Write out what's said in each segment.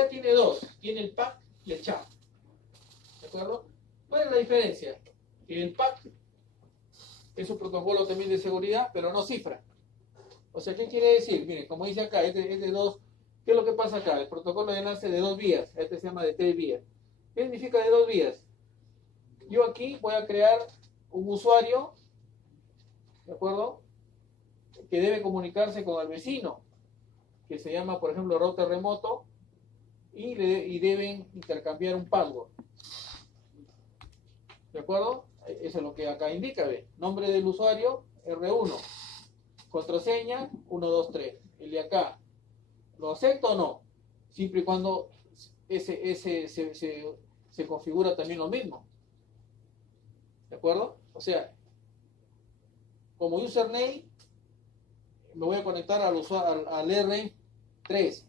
seguridad tiene dos, tiene el PAC y el CHAP. ¿De acuerdo? ¿Cuál es la diferencia? Que el PAC es un protocolo también de seguridad, pero no cifra. O sea, ¿qué quiere decir? Miren, como dice acá, es de dos. ¿Qué es lo que pasa acá? El protocolo de enlace de 2 vías, este se llama de 3 vías. ¿Qué significa de 2 vías? Yo aquí voy a crear un usuario, ¿de acuerdo? Que debe comunicarse con el vecino, que se llama, por ejemplo, router remoto, y deben intercambiar un password. ¿De acuerdo? Eso es lo que acá indica, ¿ve? Nombre del usuario, R1. Contraseña, 123. El de acá, ¿lo acepto o no? Siempre y cuando se configura también lo mismo. ¿De acuerdo? O sea, como username, me voy a conectar al R3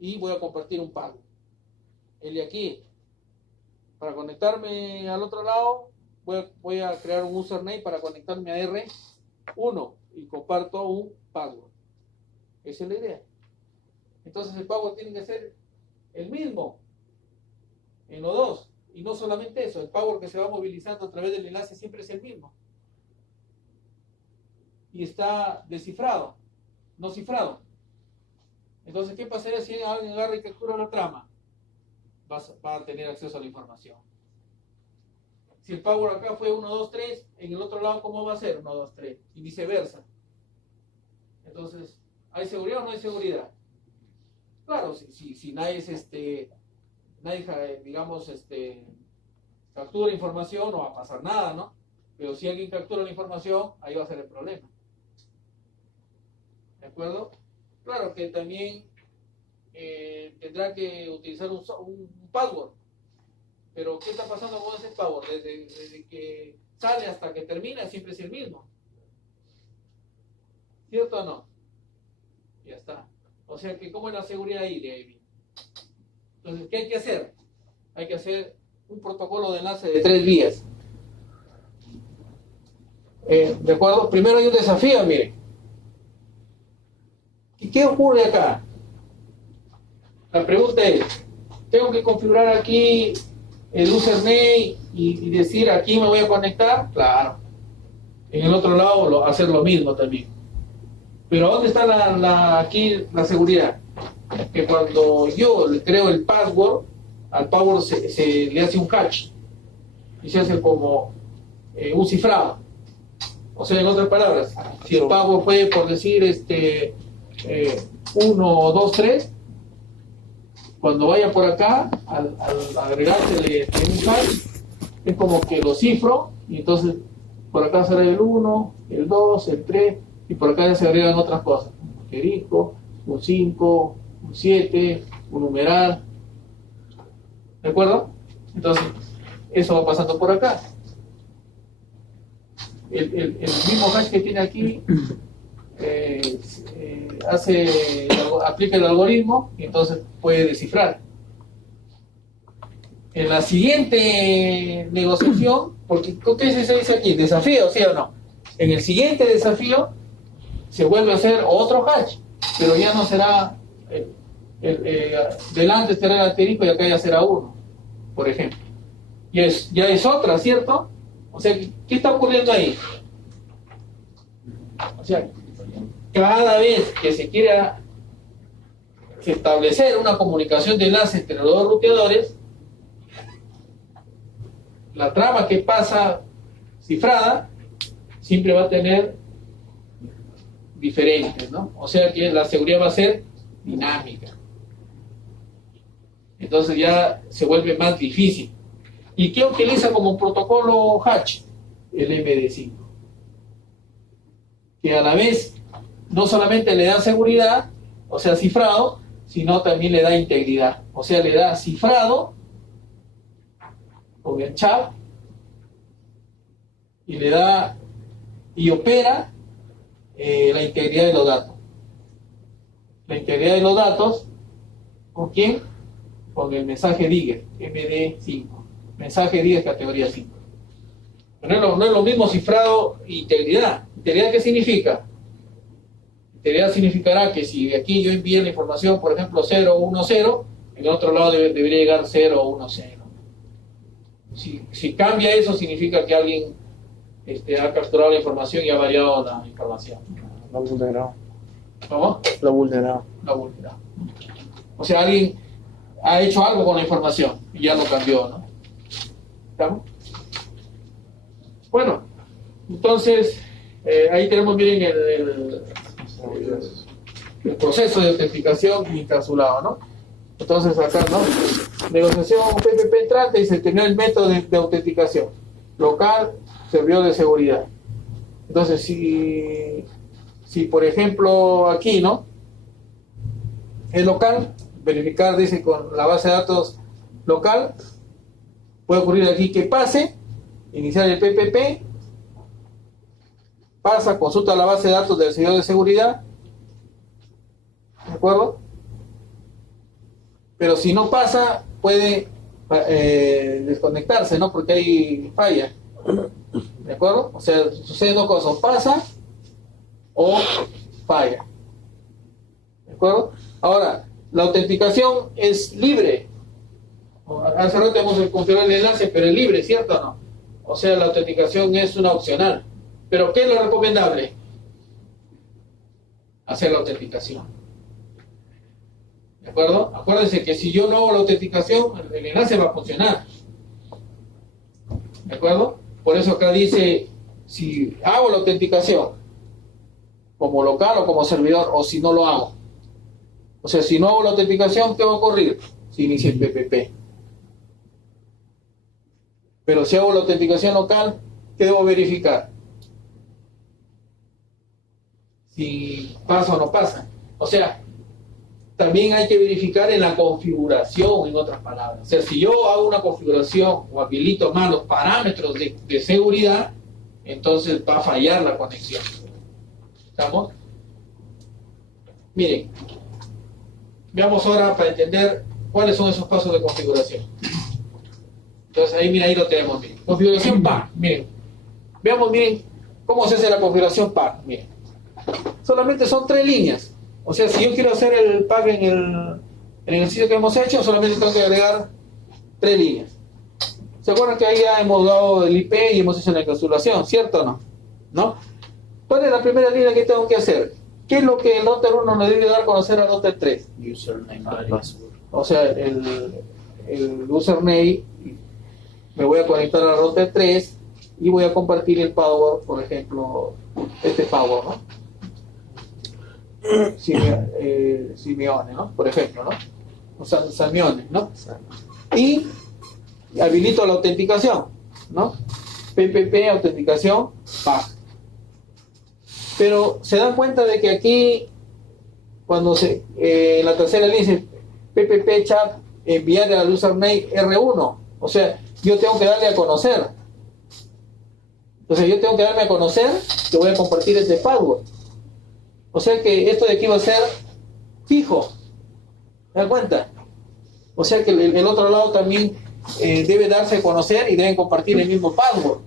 y voy a compartir un pago. El de aquí, para conectarme al otro lado, voy a crear un username para conectarme a R1 y comparto un password. Esa es la idea. Entonces el password tiene que ser el mismo en los dos. Y no solamente eso, el password que se va movilizando a través del enlace siempre es el mismo. Y está descifrado, no cifrado. Entonces, ¿qué pasaría si alguien agarra y captura la trama? Va a tener acceso a la información. Si el password acá fue 1, 2, 3, en el otro lado, ¿cómo va a ser? 1, 2, 3. Y viceversa. Entonces, ¿hay seguridad o no hay seguridad? Claro, si nadie digamos, captura información, no va a pasar nada, ¿no? Pero si alguien captura la información, ahí va a ser el problema. ¿De acuerdo? Claro que también tendrá que utilizar un password. Pero ¿qué está pasando con ese password? Desde que sale hasta que termina siempre es el mismo. ¿Cierto o no? Ya está. O sea que ¿cómo es la seguridad ahí, David? Entonces, ¿qué hay que hacer? Hay que hacer un protocolo de enlace de 3 vías. ¿De acuerdo? Primero hay un desafío, miren. ¿Y qué ocurre acá? La pregunta es, ¿tengo que configurar aquí el username y decir aquí me voy a conectar? Claro. En el otro lado hacer lo mismo también. Pero ¿dónde está aquí la seguridad? Que cuando yo le creo el password, al password se le hace un hash y se hace como un cifrado. O sea, en otras palabras, si el password fue, por decir, 1, 2, 3, cuando vaya por acá, al agregársele un hash, es como que lo cifro, y entonces por acá será el 1, el 2, el 3, y por acá ya se agregan otras cosas, un asterisco, un 5, un 7, un numeral. ¿De acuerdo? Entonces, eso va pasando por acá. El mismo hash que tiene aquí aplica el algoritmo y entonces puede descifrar. En la siguiente negociación, porque ¿qué se dice aquí? ¿Desafío, sí o no? En el siguiente desafío se vuelve a hacer otro hash, pero ya no será delante estará el asterisco y acá ya será 1, por ejemplo. Ya es otra, ¿cierto? O sea, ¿qué está ocurriendo ahí? O sea, cada vez que se quiera establecer una comunicación de enlace entre los dos ruteadores, la trama que pasa cifrada siempre va a tener diferentes, ¿no? O sea que la seguridad va a ser dinámica. Entonces ya se vuelve más difícil. ¿Y qué utiliza como protocolo hash? El MD5. Que a la vez no solamente le da seguridad, o sea, cifrado, sino también le da integridad. O sea, le da cifrado con el chat y le da y opera la integridad de los datos. La integridad de los datos, ¿con quién? Con el mensaje Digger, MD5. Mensaje Digger categoría 5. Pero no es lo mismo cifrado e integridad. ¿Integridad qué significa? Integridad significará que si de aquí yo envío la información, por ejemplo, 010, En el otro lado debería llegar 0 o 1, 0. Si cambia eso, significa que alguien ha capturado la información y ha variado la información. La vulnerado. ¿Cómo? La vulnerado. La vulnerado. O sea, alguien ha hecho algo con la información y ya lo cambió, ¿no? ¿Estamos? Bueno, entonces, ahí tenemos, miren, el proceso de autenticación encapsulado, ¿no? Entonces acá, ¿no? Negociación PPP entrante y se terminó el método de autenticación. Local, servidor de seguridad. Entonces, si por ejemplo aquí, ¿no? El local, verificar, dice, con la base de datos local, puede ocurrir aquí que pase, iniciar el PPP, pasa, consulta la base de datos del servidor de seguridad, ¿de acuerdo? Pero si no pasa, puede desconectarse, ¿no? Porque hay falla, ¿de acuerdo? O sea, suceden dos cosas, o pasa o falla, ¿de acuerdo? Ahora, la autenticación es libre. Hace rato hemos configurado el enlace, pero es libre, ¿cierto o no? O sea, la autenticación es una opcional. ¿Pero qué es lo recomendable? Hacer la autenticación. ¿De acuerdo? Acuérdense que si yo no hago la autenticación, el enlace va a funcionar. ¿De acuerdo? Por eso acá dice, si hago la autenticación como local o como servidor, o si no lo hago. O sea, si no hago la autenticación, ¿qué va a ocurrir? Si inicia el PPP. Pero si hago la autenticación local, ¿qué debo verificar? Si pasa o no pasa. O sea, también hay que verificar en la configuración, en otras palabras. O sea, si yo hago una configuración o habilito mal los parámetros de seguridad, entonces va a fallar la conexión. ¿Estamos? Miren, veamos ahora para entender cuáles son esos pasos de configuración. Entonces ahí, mira, ahí lo tenemos, miren. Configuración PAC, miren. Veamos, miren, cómo se hace la configuración PAC, miren. Solamente son 3 líneas. O sea, si yo quiero hacer el PAC en el ejercicio que hemos hecho, solamente tengo que agregar 3 líneas. ¿Se acuerdan que ahí ya hemos dado el IP y hemos hecho la encapsulación, cierto o no? ¿No? ¿Cuál es la primera línea que tengo que hacer? ¿Qué es lo que el router 1 le debe dar a conocer al router 3? Username and password. O sea, el username, me voy a conectar al router 3 y voy a compartir el password, por ejemplo, este password, ¿no? Simeone, ¿no? Por ejemplo, ¿no? O sea, Samione, ¿no? Y habilito la autenticación, ¿no? PPP, autenticación, PAC. Pero se dan cuenta de que aquí, cuando en la tercera línea dice PPP chat, enviar al username R1, o sea, yo tengo que darle a conocer. Entonces yo tengo que darme a conocer que voy a compartir este password. O sea que esto de aquí va a ser fijo. ¿Se dan cuenta? O sea que el otro lado también debe darse a conocer y deben compartir el mismo password.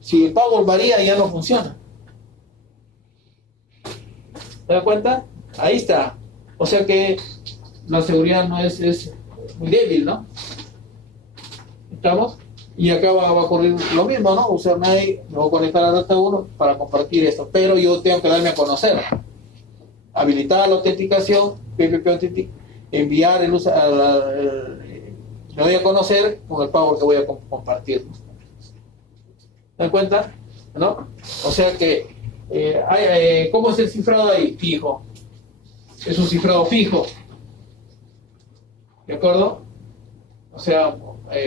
Si el password varía, ya no funciona. ¿Se dan cuenta? Ahí está. O sea que la seguridad no es muy débil, ¿no? ¿Estamos? Y acá va a ocurrir lo mismo, ¿no? Username, me voy a conectar a Data 1 para compartir esto. Pero yo tengo que darme a conocer. Habilitar la autenticación, PPP autentic, enviar me voy a conocer con el password que voy a compartir. ¿Se dan cuenta? ¿No? O sea que, ¿cómo es el cifrado ahí? Fijo. Es un cifrado fijo. ¿De acuerdo? O sea,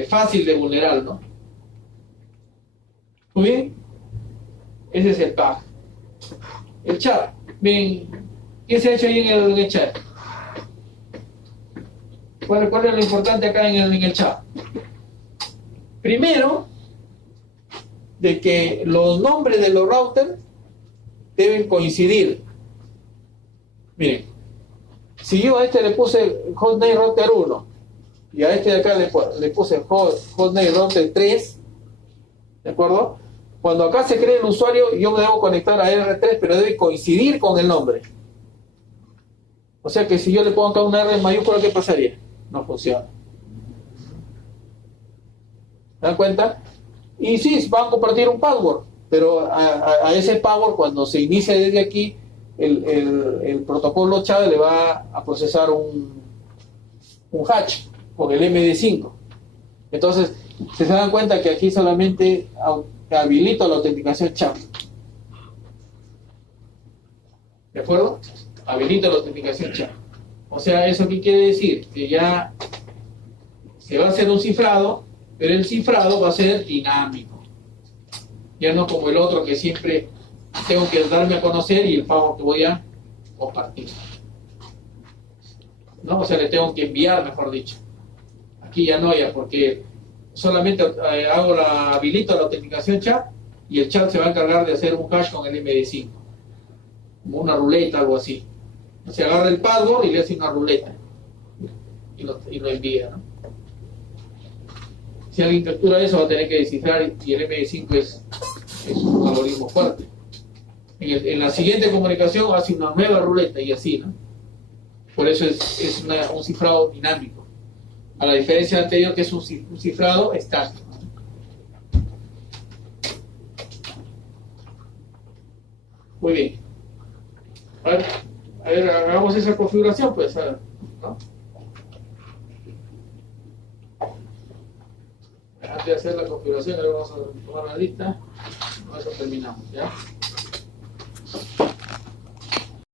fácil de vulnerar, ¿no? Muy bien. Ese es el PAC. El chat. Bien. ¿Qué se ha hecho ahí en el chat? ¿Cuál es lo importante acá en el chat? Primero, de que los nombres de los routers deben coincidir. Miren, si yo a este le puse hostname router 1 y a este de acá le puse hostname router 3, ¿de acuerdo? Cuando acá se cree el usuario, yo me debo conectar a R3, pero debe coincidir con el nombre. O sea que si yo le pongo acá una R mayúscula, ¿qué pasaría? no funciona. ¿Se dan cuenta? Y sí, van a compartir un password, pero a ese password, cuando se inicia desde aquí, el protocolo Chad le va a procesar un hash con el MD5. Entonces, se dan cuenta que aquí solamente habilito la autenticación Chad. ¿De acuerdo? Habilito la autenticación Chad. O sea, ¿eso qué quiere decir? Que ya se va a hacer un cifrado, pero el cifrado va a ser dinámico. Ya no como el otro que siempre tengo que darme a conocer y el pago que voy a compartir. ¿No? O sea, le tengo que enviar, mejor dicho. Aquí ya no, ya, porque solamente habilito la autenticación chat y el chat se va a encargar de hacer un hash con el MD5. Como una ruleta, algo así. O sea, agarra el password y le hace una ruleta. Y lo envía, ¿no? Si alguien captura eso, va a tener que descifrar y el MD5 es un algoritmo fuerte. En la siguiente comunicación hace una nueva ruleta y así, ¿no? Por eso es un cifrado dinámico. A la diferencia anterior, que es un cifrado estático. Muy bien. A ver, hagamos esa configuración, pues, ¿no? Antes de hacer la configuración, ahora vamos a tomar la lista. Con eso terminamos, ¿ya?